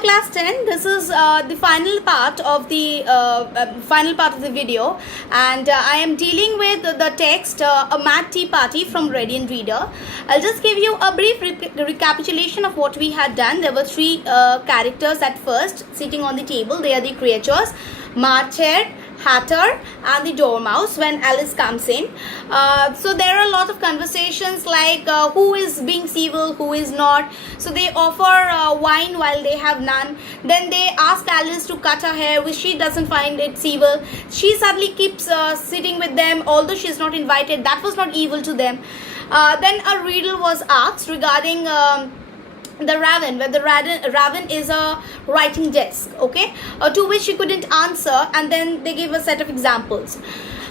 Class 10, this is the final part of the video, and I am dealing with the text a mad tea party from Radiant Reader. I'll just give you a brief recapitulation of what we had done. There were three characters at first sitting on the table. They are the creatures: Marcher, Hatter and the Dormouse when Alice comes in. So there are a lot of conversations like who is being civil, who is not. So they offer wine while they have none. Then they ask Alice to cut her hair, which she doesn't find it civil. She suddenly keeps sitting with them, although she's not invited. That was not evil to them. Then a riddle was asked regarding the raven, where the raven is a writing desk, okay, to which she couldn't answer, and then they gave a set of examples.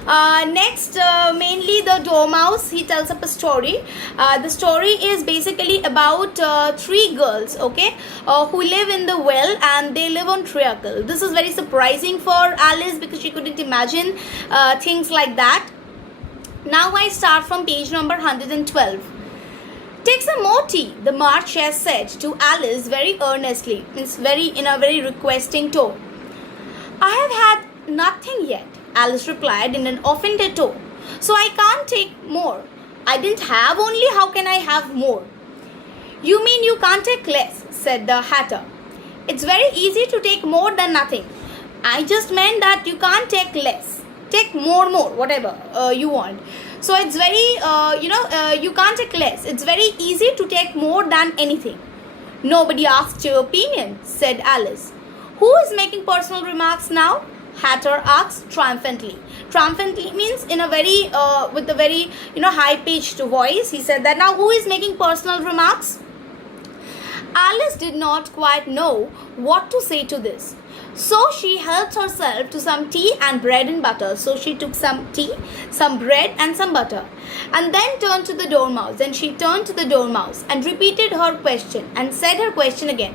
Next, mainly the Dormouse, he tells up a story. The story is basically about three girls, okay, who live in the well, and they live on treacle. This is very surprising for Alice because she couldn't imagine things like that. Now I start from page number 112. Take some more tea, the March said to Alice very earnestly, in a very requesting tone. I have had nothing yet, Alice replied in an offended tone, so I can't take more. I didn't have only, how can I have more? You mean you can't take less, said the Hatter. It's very easy to take more than nothing. I just meant that you can't take less. Take more, whatever you want. So it's very, you can't take less. It's very easy to take more than anything. Nobody asked your opinion, said Alice. Who is making personal remarks now? Hatter asked triumphantly. Triumphantly means in a very, with a very, high-pitched voice. He said that. Now who is making personal remarks? Alice did not quite know what to say to this. So she helped herself to some tea and bread and butter. So she took some tea, some bread and some butter, and then turned to the Dormouse. Then she turned to the Dormouse and repeated her question and said her question again.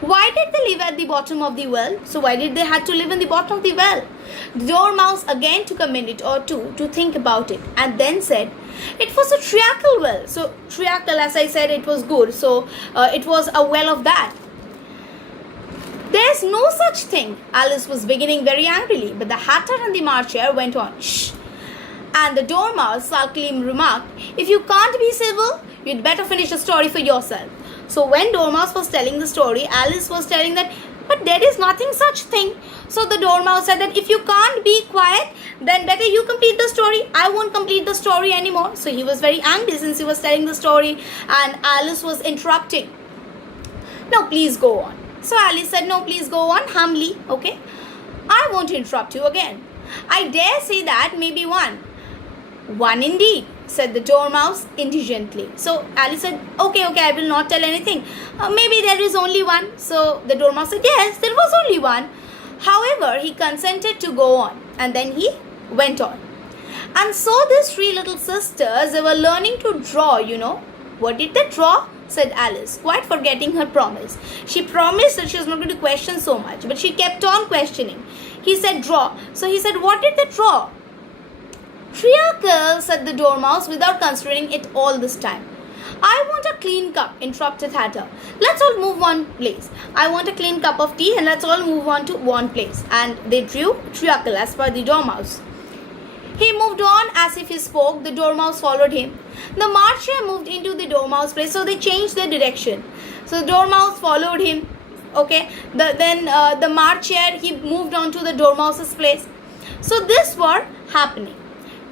Why did they live at the bottom of the well? So why did they have to live in the bottom of the well? The Dormouse again took a minute or two to think about it and then said, it was a treacle well. So treacle, as I said, it was good. So it was a well of that. There's no such thing. Alice was beginning very angrily, but the Hatter and the Marcher went on. Shh. And the Dormouse sulkily remarked, if you can't be civil, you'd better finish the story for yourself. So when Dormouse was telling the story, Alice was telling that, but there is nothing such thing. So the Dormouse said that if you can't be quiet, then better you complete the story. I won't complete the story anymore. So he was very angry since he was telling the story and Alice was interrupting. No, please go on. So Alice said, no, please go on humbly, okay? I won't interrupt you again. I dare say that maybe one. One indeed, said the Dormouse indigently. So Alice said, okay, I will not tell anything. Maybe there is only one. So the Dormouse said, yes, there was only one. However, he consented to go on, and then he went on. And so these three little sisters, they were learning to draw, What did they draw? Said Alice, quite forgetting her promise. She promised that she was not going to question so much, but she kept on questioning. He said, draw. So he said, what did they draw? Treacle, said the Dormouse without considering it all this time. I want a clean cup, interrupted Hatter. Let's all move one place. I want a clean cup of tea and let's all move on to one place. And they drew Treacle as per the Dormouse. He moved on as if he spoke. The Dormouse followed him. The Marcher moved into the Dormouse place, so they changed their direction. So the Dormouse followed him. Okay. Then the Marcher, he moved on to the Dormouse's place. So this was happening.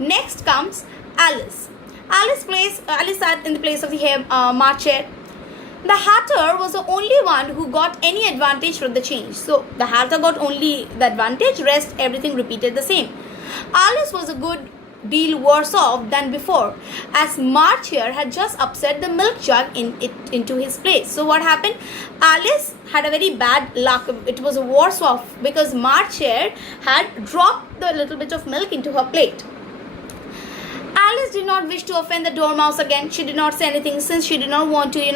Next comes Alice. Alice sat in the place of the Marcher. The Hatter was the only one who got any advantage from the change. So the Hatter got only the advantage. Rest everything repeated the same. Alice was a good deal worse off than before, as Marcher had just upset the milk jug into his place. So what happened? Alice had a very bad luck. It was worse off because Marcher had dropped the little bit of milk into her plate. Alice did not wish to offend the Dormouse again. She did not say anything since she did not want to,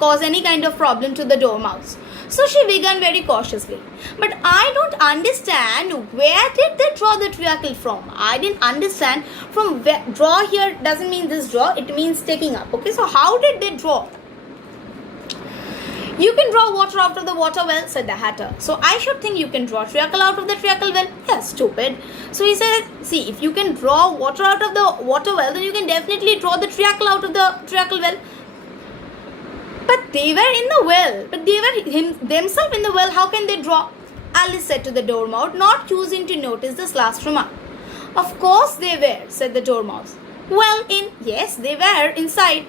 cause any kind of problem to the Dormouse. So she began very cautiously. But I don't understand, where did they draw the treacle from? I didn't understand. From where, draw here doesn't mean this draw. It means taking up. Okay, so how did they draw? You can draw water out of the water well, said the Hatter. So I should think you can draw treacle out of the treacle well. Yes, stupid. So he said, see, if you can draw water out of the water well, then you can definitely draw the treacle out of the treacle well. But they were in the well. But they were themselves in the well. How can they draw? Alice said to the Dormouse, not choosing to notice this last remark. Of course they were, said the Dormouse. Well, yes, they were inside.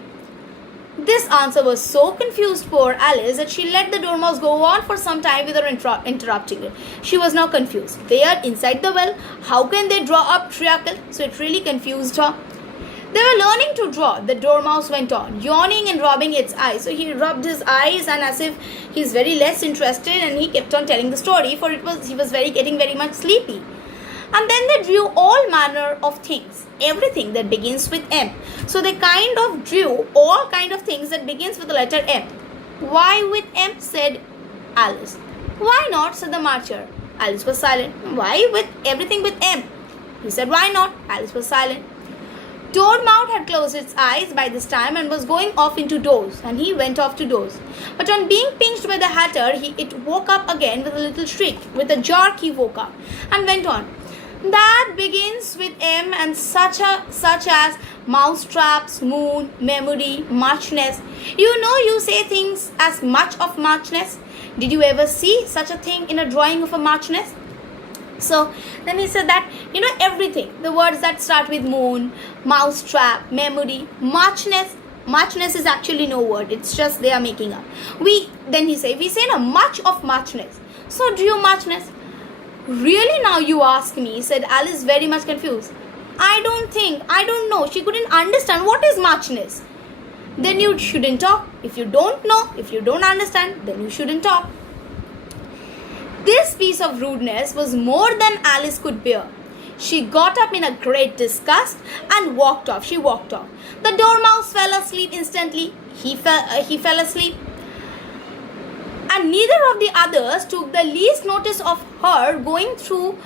This answer was so confused poor Alice that she let the Dormouse go on for some time without interrupting it. She was now confused. They are inside the well. How can they draw up treacle? So it really confused her. They were learning to draw. The Dormouse went on, yawning and rubbing its eyes. So he rubbed his eyes, and as if he's very less interested, and he kept on telling the story, for he was getting very much sleepy. And then they drew all manner of things, everything that begins with M. So they kind of drew all kind of things that begins with the letter M. Why with M? Said Alice. Why not? Said the Marcher. Alice was silent. Why with everything with M? He said, why not? Alice was silent. Dormouse had closed its eyes by this time and was going off into doze, and he went off to doze. But on being pinched by the Hatter, it woke up again with a little shriek. With a jerk he woke up and went on. That begins with M, and such as mousetraps, moon, memory, muchness. You say things as much of muchness. Did you ever see such a thing in a drawing of a muchness? So then he said that, everything, the words that start with moon, mousetrap, memory, muchness. Muchness is actually no word. It's just they are making up. We say no, much of muchness. So drew muchness. Really now you ask me, said Alice, very much confused. I don't know. She couldn't understand what is muchness. Then you shouldn't talk. If you don't know, if you don't understand, then you shouldn't talk. This piece of rudeness was more than Alice could bear. She got up in a great disgust and walked off. She walked off. The Dormouse fell asleep instantly. He fell asleep. And neither of the others took the least notice of her going through.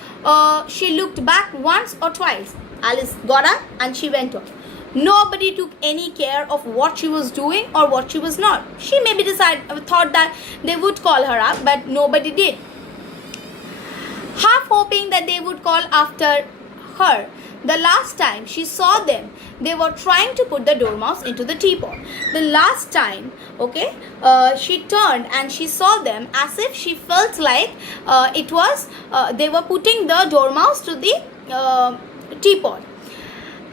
She looked back once or twice. Alice got up and she went off. Nobody took any care of what she was doing or what she was not. She maybe thought that they would call her up, but nobody did. Half hoping that they would call after her. The last time she saw them, they were trying to put the Dormouse into the teapot. The last time, she turned and she saw them as if she felt like they were putting the Dormouse to the teapot.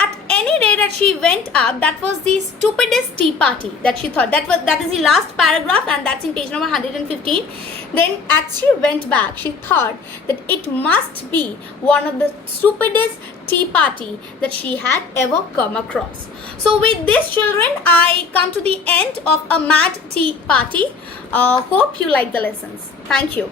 At any rate, as she went up, that was the stupidest tea party that she thought. That is the last paragraph, and that's in page number 115. Then as she went back, she thought that it must be one of the stupidest tea party that she had ever come across. So with this, children, I come to the end of a mad tea party. Hope you like the lessons. Thank you.